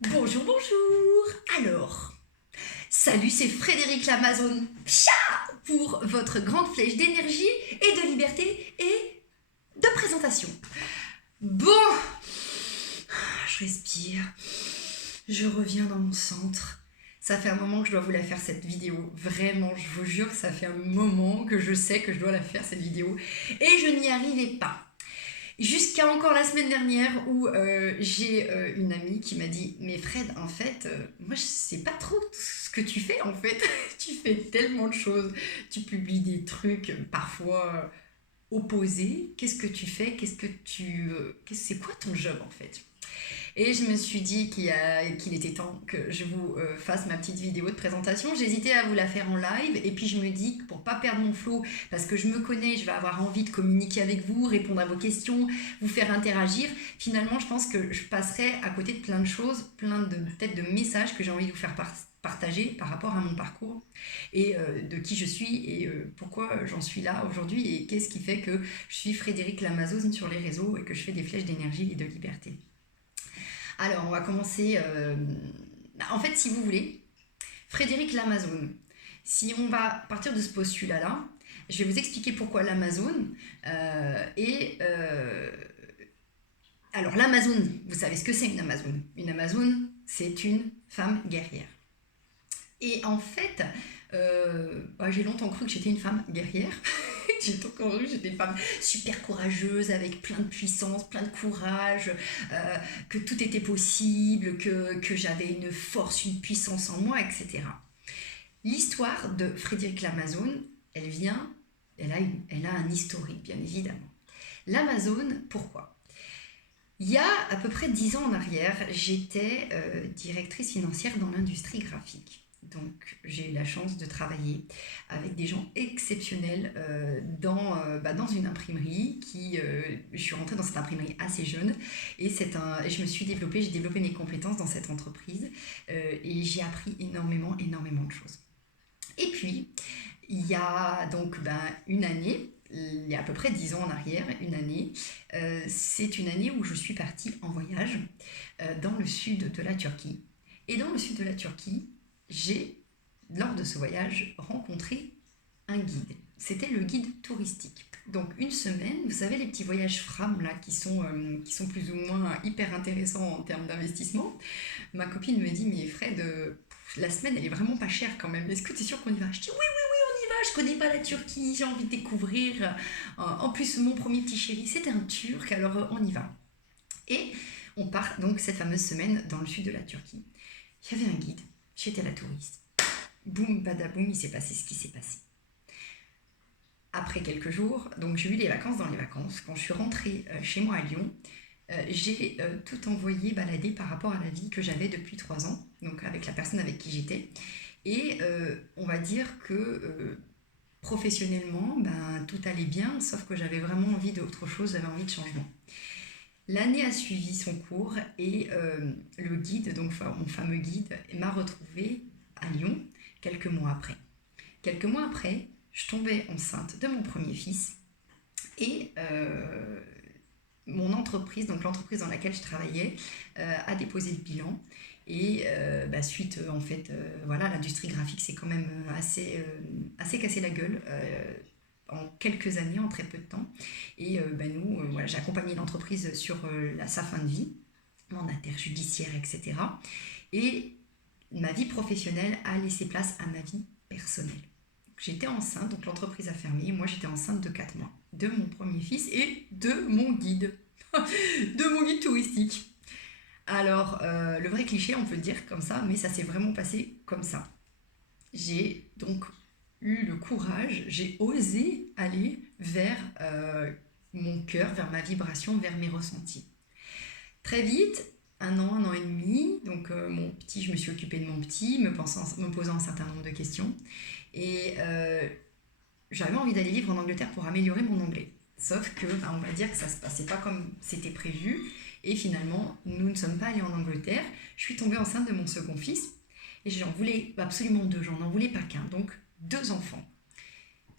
Bonjour, bonjour. Alors, salut, c'est Frédéric l'Amazon Pia pour votre grande flèche d'énergie et de liberté et de présentation. Bon, je respire, je reviens dans mon centre. Ça fait un moment que je dois vous la faire cette vidéo. Vraiment, je vous jure, ça fait un moment que je sais que je dois la faire cette vidéo et je n'y arrivais pas. Jusqu'à encore la semaine dernière où j'ai une amie qui m'a dit mais Fred, en fait, moi je sais pas trop ce que tu fais en fait. Tu fais tellement de choses. Tu publies des trucs parfois opposés. Qu'est-ce que tu fais? C'est quoi ton job en fait? Et je me suis dit qu'il était temps que je vous fasse ma petite vidéo de présentation. J'hésitais à vous la faire en live et puis je me dis que pour pas perdre mon flow, parce que je me connais, je vais avoir envie de communiquer avec vous, répondre à vos questions, vous faire interagir. Finalement, je pense que je passerai à côté de plein de choses, plein de peut-être de messages que j'ai envie de vous faire partager par rapport à mon parcours et de qui je suis et pourquoi j'en suis là aujourd'hui et qu'est-ce qui fait que je suis Frédéric l'Amazon sur les réseaux et que je fais des flèches d'énergie et de liberté. Alors, on va commencer. En fait, si vous voulez, Frédéric l'Amazon. Si on va partir de ce postulat-là, je vais vous expliquer pourquoi l'Amazon. Et alors, l'Amazon, vous savez ce que c'est une Amazon? Une Amazon, c'est une femme guerrière. Et en fait, j'ai longtemps cru que j'étais une femme guerrière. J'ai longtemps cru que j'étais une femme super courageuse, avec plein de puissance, plein de courage, que tout était possible, que j'avais une force, une puissance en moi, etc. L'histoire de Frédéric l'Amazon, elle a un historique, bien évidemment. L'Amazon, pourquoi? Il y a à peu près 10 ans en arrière, j'étais directrice financière dans l'industrie graphique. Donc j'ai eu la chance de travailler avec des gens exceptionnels dans une imprimerie je suis rentrée dans cette imprimerie assez jeune et j'ai développé mes compétences dans cette entreprise et j'ai appris énormément de choses. Et puis il y a donc une année, il y a à peu près 10 ans en arrière, une année, c'est une année où je suis partie en voyage dans le sud de la Turquie. Et dans le sud de la Turquie, j'ai, lors de ce voyage, rencontré un guide. C'était le guide touristique. Donc une semaine, vous savez les petits voyages Fram là qui sont plus ou moins hyper intéressants en termes d'investissement. Ma copine me dit mais Fred, la semaine elle est vraiment pas chère quand même. Est-ce que tu es sûr qu'on y va? Je dis oui, je connais pas la Turquie, j'ai envie de découvrir. En plus, mon premier petit chéri, c'était un Turc, alors on y va. Et on part donc cette fameuse semaine dans le sud de la Turquie. Il y avait un guide, j'étais la touriste. Boum, badaboum, il s'est passé ce qui s'est passé. Après quelques jours, donc j'ai eu les vacances dans les vacances. Quand je suis rentrée chez moi à Lyon, j'ai tout envoyé balader par rapport à la vie que j'avais depuis 3 ans, donc avec la personne avec qui j'étais. Et on va dire que professionnellement, tout allait bien, sauf que j'avais vraiment envie d'autre chose, j'avais envie de changement. L'année a suivi son cours et le guide, donc mon fameux guide, m'a retrouvée à Lyon quelques mois après. Quelques mois après, je tombais enceinte de mon premier fils et mon entreprise, donc l'entreprise dans laquelle je travaillais, a déposé le bilan. Et suite, en fait, voilà, l'industrie graphique s'est quand même assez cassé la gueule en quelques années, en très peu de temps. Et voilà, j'ai accompagné l'entreprise sur sa fin de vie, mandataire judiciaire, etc. Et ma vie professionnelle a laissé place à ma vie personnelle. J'étais enceinte, donc l'entreprise a fermé. Moi, j'étais enceinte de 4 mois, de mon premier fils et de mon guide, de mon guide touristique. Alors, le vrai cliché, on peut le dire comme ça, mais ça s'est vraiment passé comme ça. J'ai donc eu le courage, j'ai osé aller vers mon cœur, vers ma vibration, vers mes ressentis. Très vite, un an et demi, donc mon petit, je me suis occupée de mon petit, me posant un certain nombre de questions. Et j'avais envie d'aller vivre en Angleterre pour améliorer mon anglais. Sauf que, on va dire que ça se passait pas comme c'était prévu. Et finalement, nous ne sommes pas allés en Angleterre. Je suis tombée enceinte de mon second fils. Et j'en voulais absolument 2, j'en n'en voulais pas qu'un. Donc 2 enfants.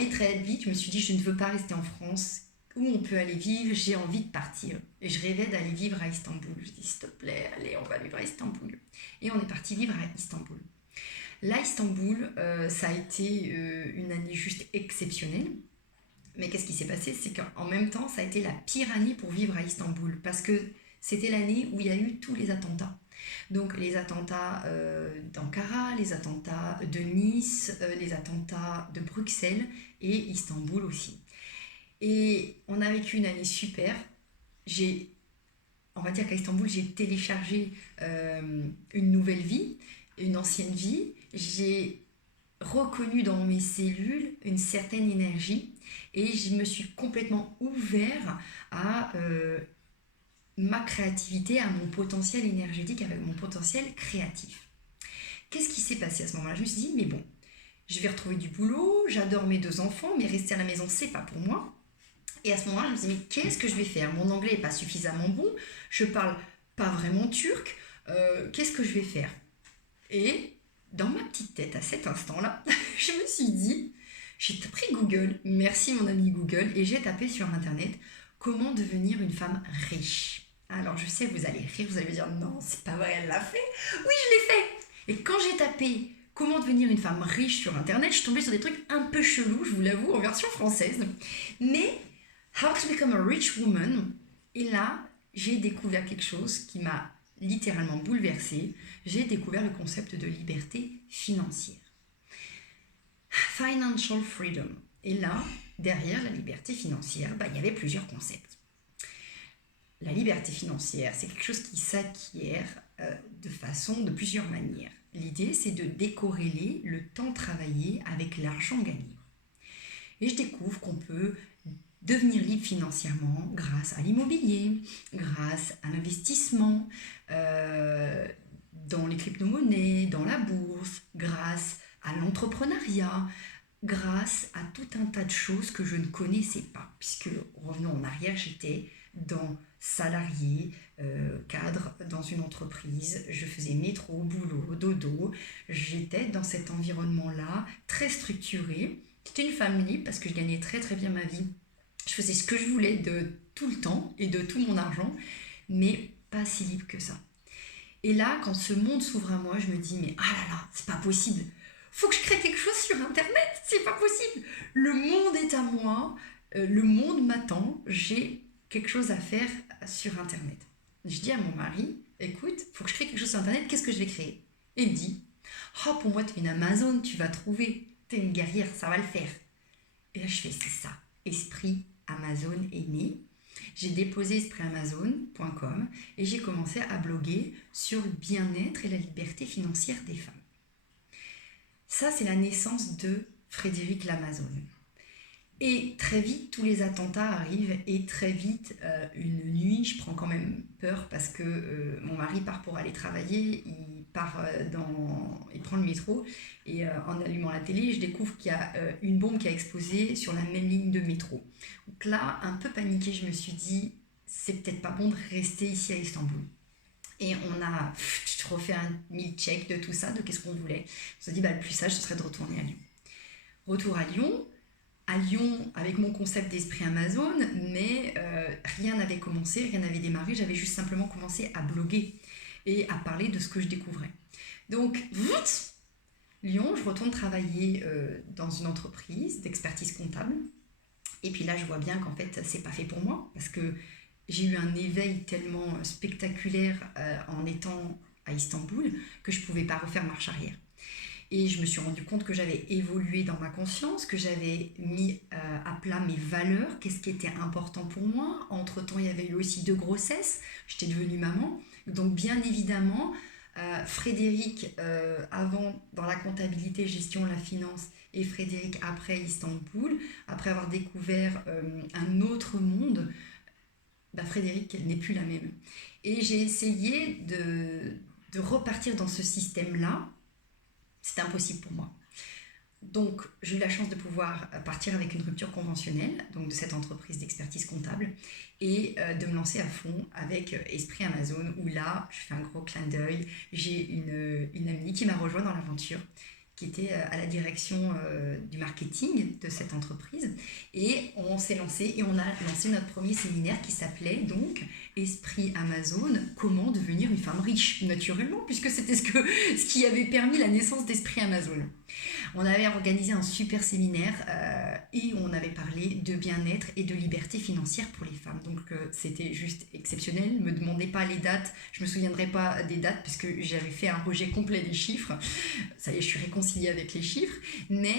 Et très vite, je me suis dit, je ne veux pas rester en France où on peut aller vivre, j'ai envie de partir. Et je rêvais d'aller vivre à Istanbul. Je dis, s'il te plaît, allez, on va vivre à Istanbul. Et on est parti vivre à Istanbul. Là, Istanbul, ça a été une année juste exceptionnelle. Mais qu'est-ce qui s'est passé? C'est qu'en même temps, ça a été la pire année pour vivre à Istanbul. Parce que c'était l'année où il y a eu tous les attentats. Donc les attentats d'Ankara, les attentats de Nice, les attentats de Bruxelles et Istanbul aussi. Et on a vécu une année super. On va dire qu'à Istanbul, j'ai téléchargé une nouvelle vie, une ancienne vie. J'ai reconnu dans mes cellules une certaine énergie et je me suis complètement ouvert à ma créativité, à mon potentiel énergétique, avec mon potentiel créatif. Qu'est-ce qui s'est passé à ce moment-là? Je me suis dit, mais bon, je vais retrouver du boulot, j'adore mes 2 enfants, mais rester à la maison, c'est pas pour moi. Et à ce moment-là, je me suis dit, mais qu'est-ce que je vais faire? Mon anglais n'est pas suffisamment bon, je parle pas vraiment turc, qu'est-ce que je vais faire? Et dans ma petite tête, à cet instant-là, je me suis dit, j'ai pris Google, merci mon ami Google, et j'ai tapé sur Internet, comment devenir une femme riche. Alors je sais, vous allez rire, vous allez me dire, non, c'est pas vrai, elle l'a fait. Oui, je l'ai fait. Et quand j'ai tapé comment devenir une femme riche sur Internet, je suis tombée sur des trucs un peu chelous, je vous l'avoue, en version française. Mais How to Become a Rich Woman. Et là, j'ai découvert quelque chose qui m'a littéralement bouleversée. J'ai découvert le concept de liberté financière. Financial freedom. Et là, derrière la liberté financière, il y avait plusieurs concepts. La liberté financière, c'est quelque chose qui s'acquiert de plusieurs manières. L'idée, c'est de décorréler le temps travaillé avec l'argent gagné. Et je découvre qu'on peut devenir libre financièrement grâce à l'immobilier, grâce à l'investissement, dans les crypto-monnaies, dans la bourse, grâce à l'entrepreneuriat, grâce à tout un tas de choses que je ne connaissais pas. Puisque, revenons en arrière, j'étais salarié, cadre dans une entreprise, je faisais métro, boulot, dodo, j'étais dans cet environnement-là, très structuré. J'étais une femme libre parce que je gagnais très très bien ma vie. Je faisais ce que je voulais de tout le temps et de tout mon argent, mais pas si libre que ça. Et là, quand ce monde s'ouvre à moi, je me dis, mais ah là là, c'est pas possible. Faut que je crée quelque chose sur Internet, c'est pas possible. Le monde est à moi, le monde m'attend, j'ai quelque chose à faire sur Internet. Je dis à mon mari, écoute, faut que je crée quelque chose sur Internet, qu'est-ce que je vais créer? Et il me dit, oh, pour moi, tu es une Amazon, tu vas trouver, t'es une guerrière, ça va le faire. Et là, je fais, c'est ça, Esprit Amazon est né. J'ai déposé espritamazon.com et j'ai commencé à bloguer sur le bien-être et la liberté financière des femmes. Ça, c'est la naissance de Frédéric l'Amazon. Et très vite, tous les attentats arrivent et très vite, une nuit, je prends quand même peur parce que mon mari part pour aller travailler, il prend le métro et en allumant la télé, je découvre qu'il y a une bombe qui a explosé sur la même ligne de métro. Donc là, un peu paniquée, je me suis dit, c'est peut-être pas bon de rester ici à Istanbul. Et on a refait un 1000-check de tout ça, de qu'est-ce qu'on voulait. On s'est dit, le plus sage, ce serait de retourner à Lyon. Retour à Lyon, avec mon concept d'esprit Amazon, mais rien n'avait commencé, rien n'avait démarré, j'avais juste simplement commencé à bloguer et à parler de ce que je découvrais. Donc, Lyon, je retourne travailler dans une entreprise d'expertise comptable, et puis là, je vois bien qu'en fait, c'est pas fait pour moi, parce que j'ai eu un éveil tellement spectaculaire en étant à Istanbul que je pouvais pas refaire marche arrière. Et je me suis rendu compte que j'avais évolué dans ma conscience, que j'avais mis à plat mes valeurs, qu'est-ce qui était important pour moi. Entre-temps, il y avait eu aussi 2 grossesses, j'étais devenue maman. Donc bien évidemment, Frédéric avant dans la comptabilité, gestion, la finance, et Frédéric après Istanbul, après avoir découvert un autre monde, Frédéric n'est plus la même. Et j'ai essayé de repartir dans ce système-là. C'est impossible pour moi. Donc, j'ai eu la chance de pouvoir partir avec une rupture conventionnelle, donc de cette entreprise d'expertise comptable, et de me lancer à fond avec Esprit Amazon, où là, je fais un gros clin d'œil. J'ai une amie qui m'a rejoint dans l'aventure, qui était à la direction du marketing de cette entreprise. Et on s'est lancé et on a lancé notre premier séminaire qui s'appelait donc Esprit Amazon, comment devenir une femme riche, naturellement, puisque c'était ce qui avait permis la naissance d'Esprit Amazon. On avait organisé un super séminaire et on avait parlé de bien-être et de liberté financière pour les femmes. Donc c'était juste exceptionnel. Ne me demandez pas les dates, je ne me souviendrai pas des dates puisque j'avais fait un rejet complet des chiffres. Ça y est, je suis réconciliée avec les chiffres. Mais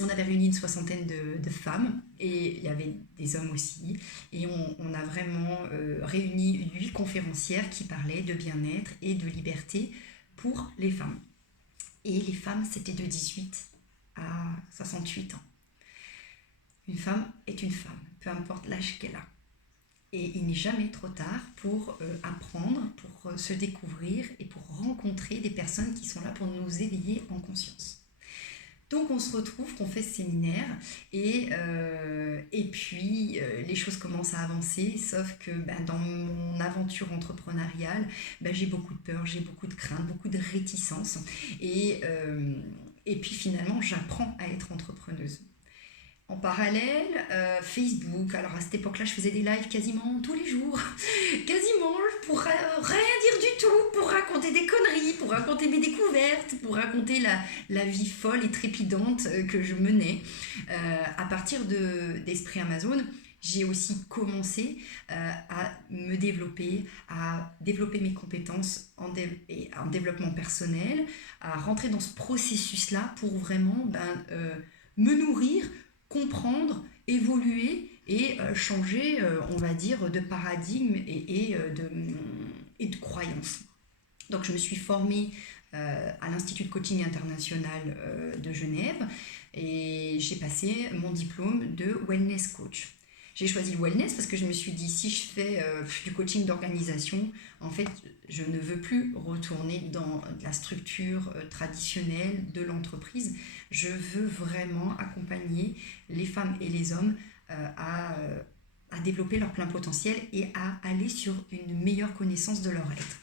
on avait réuni une soixantaine de femmes et il y avait des hommes aussi. Et on a vraiment réuni 8 conférencières qui parlaient de bien-être et de liberté pour les femmes. Et les femmes, c'était de 18 à 68 ans. Une femme est une femme, peu importe l'âge qu'elle a. Et il n'est jamais trop tard pour apprendre, pour se découvrir et pour rencontrer des personnes qui sont là pour nous éveiller en conscience. Donc on se retrouve, qu'on fait ce séminaire et puis les choses commencent à avancer, sauf que dans mon aventure entrepreneuriale, j'ai beaucoup de peur, j'ai beaucoup de crainte, beaucoup de réticence et puis finalement j'apprends à être entrepreneuse. En parallèle, Facebook, alors à cette époque-là, je faisais des lives quasiment tous les jours, quasiment pour rien dire du tout, pour raconter des conneries, pour raconter mes découvertes, pour raconter la vie folle et trépidante que je menais. À partir d'Esprit Amazon, j'ai aussi commencé à me développer, à développer mes compétences en développement personnel, à rentrer dans ce processus-là pour vraiment me nourrir, comprendre, évoluer et changer, on va dire, de paradigme et de croyance. Donc je me suis formée à l'Institut de coaching international de Genève et j'ai passé mon diplôme de wellness coach. J'ai choisi le wellness parce que je me suis dit, si je fais du coaching d'organisation, en fait, je ne veux plus retourner dans la structure traditionnelle de l'entreprise. Je veux vraiment accompagner les femmes et les hommes à développer leur plein potentiel et à aller sur une meilleure connaissance de leur être.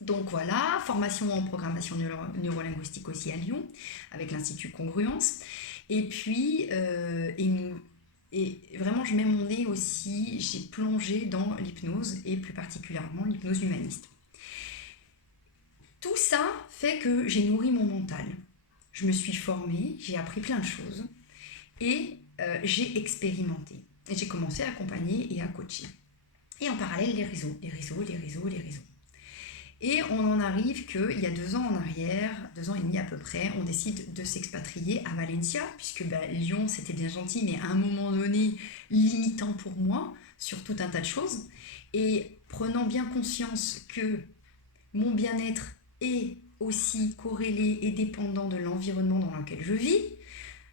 Donc voilà, formation en programmation neurolinguistique aussi à Lyon, avec l'Institut Congruence. Et puis, et vraiment, je mets mon nez aussi, j'ai plongé dans l'hypnose et plus particulièrement l'hypnose humaniste. Tout ça fait que j'ai nourri mon mental. Je me suis formée, j'ai appris plein de choses et j'ai expérimenté. Et j'ai commencé à accompagner et à coacher. Et en parallèle, les réseaux. Et on en arrive qu'il y a 2 ans en arrière, 2 ans et demi à peu près, on décide de s'expatrier à Valencia, puisque Lyon c'était bien gentil, mais à un moment donné limitant pour moi sur tout un tas de choses. Et prenant bien conscience que mon bien-être est aussi corrélé et dépendant de l'environnement dans lequel je vis,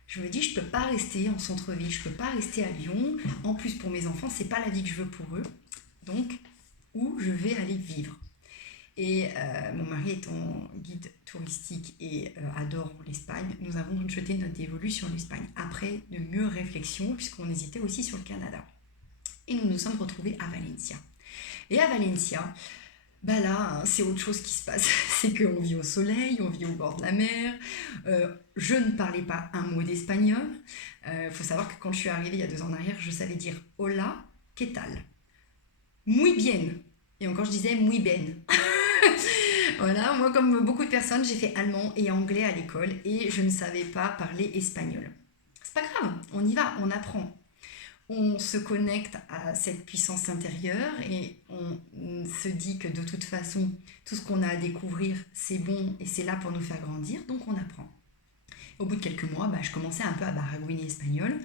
je me dis je ne peux pas rester en centre-ville, je ne peux pas rester à Lyon. En plus pour mes enfants, c'est pas la vie que je veux pour eux. Donc où je vais aller vivre. Et mon mari étant guide touristique et adore l'Espagne, nous avons jeté notre dévolu sur l'Espagne après de mûres réflexions puisqu'on hésitait aussi sur le Canada. Et nous nous sommes retrouvés à Valencia. Et à Valencia, là, c'est autre chose qui se passe. C'est qu'on vit au soleil, on vit au bord de la mer. Je ne parlais pas un mot d'espagnol. Faut savoir que quand je suis arrivée il y a 2 ans en arrière, je savais dire « Hola, ¿qué tal ?» Muy bien. Et encore, je disais « Muy bien ». Voilà, moi comme beaucoup de personnes, j'ai fait allemand et anglais à l'école et je ne savais pas parler espagnol. C'est pas grave, on y va, on apprend. On se connecte à cette puissance intérieure et on se dit que de toute façon, tout ce qu'on a à découvrir, c'est bon et c'est là pour nous faire grandir, donc on apprend. Au bout de quelques mois, je commençais un peu à baragouiner espagnol.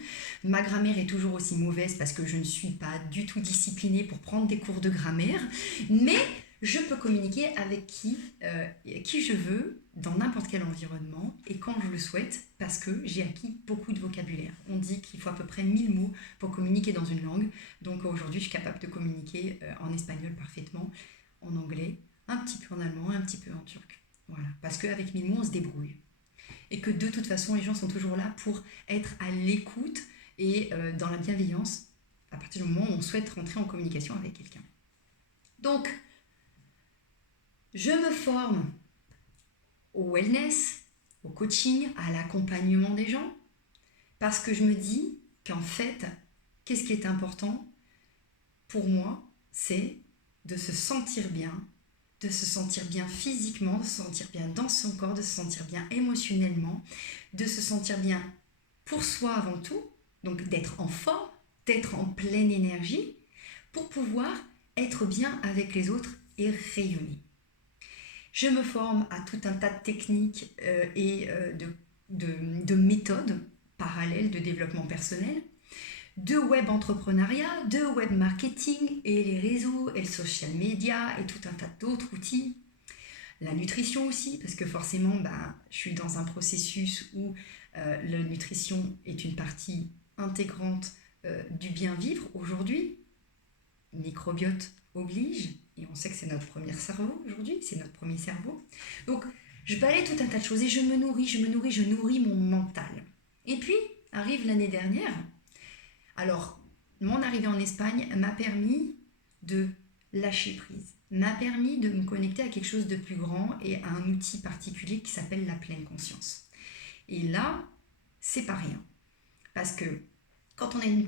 Ma grammaire est toujours aussi mauvaise parce que je ne suis pas du tout disciplinée pour prendre des cours de grammaire, mais je peux communiquer avec qui je veux, dans n'importe quel environnement et quand je le souhaite, parce que j'ai acquis beaucoup de vocabulaire. On dit qu'il faut à peu près 1000 mots pour communiquer dans une langue. Donc aujourd'hui, je suis capable de communiquer en espagnol parfaitement, en anglais, un petit peu en allemand, un petit peu en turc. Voilà, parce qu'avec 1000 mots, on se débrouille. Et que de toute façon, les gens sont toujours là pour être à l'écoute et dans la bienveillance à partir du moment où on souhaite rentrer en communication avec quelqu'un. Donc, je me forme au wellness, au coaching, à l'accompagnement des gens, parce que je me dis qu'en fait, qu'est-ce qui est important pour moi, c'est de se sentir bien, de se sentir bien physiquement, de se sentir bien dans son corps, de se sentir bien émotionnellement, de se sentir bien pour soi avant tout, donc d'être en forme, d'être en pleine énergie, pour pouvoir être bien avec les autres et rayonner. Je me forme à tout un tas de techniques et de méthodes parallèles de développement personnel, de web entrepreneuriat, de web marketing et les réseaux et le social media et tout un tas d'autres outils. La nutrition aussi, parce que forcément, je suis dans un processus où la nutrition est une partie intégrante du bien vivre aujourd'hui. Microbiote oblige, et on sait que c'est notre premier cerveau aujourd'hui, c'est notre premier cerveau. Donc, je balaye tout un tas de choses et je nourris mon mental. Et puis, arrive l'année dernière. Alors, mon arrivée en Espagne m'a permis de lâcher prise, m'a permis de me connecter à quelque chose de plus grand et à un outil particulier qui s'appelle la pleine conscience. Et là, c'est pas rien. Parce que quand on a une